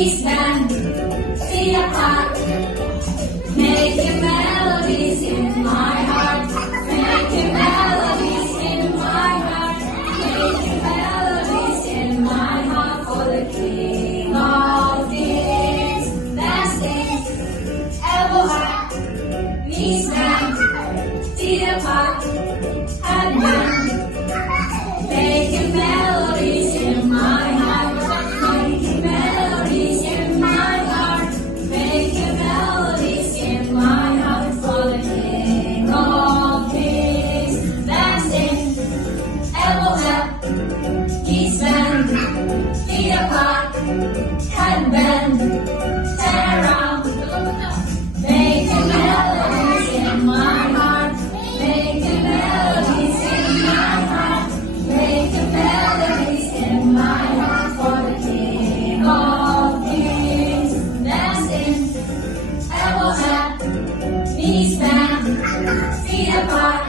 Peace band, feet apart, making melodies in my heart, making melodies in my heart, making melodies in my heart for the King of Kings. Dancing, elbow high, knees bent, feet apart, head bent, making melodies in my heart, making melodies in my heart, making melodies in my heart for the King of Kings. Dancing, elbow up, knees bent, feet apart, head bent, turn around, making melodies in my heart, making melodies in my heart, making melodies in my heart for the King of Kings. Dancing, elbow up, knees bent, feet apart,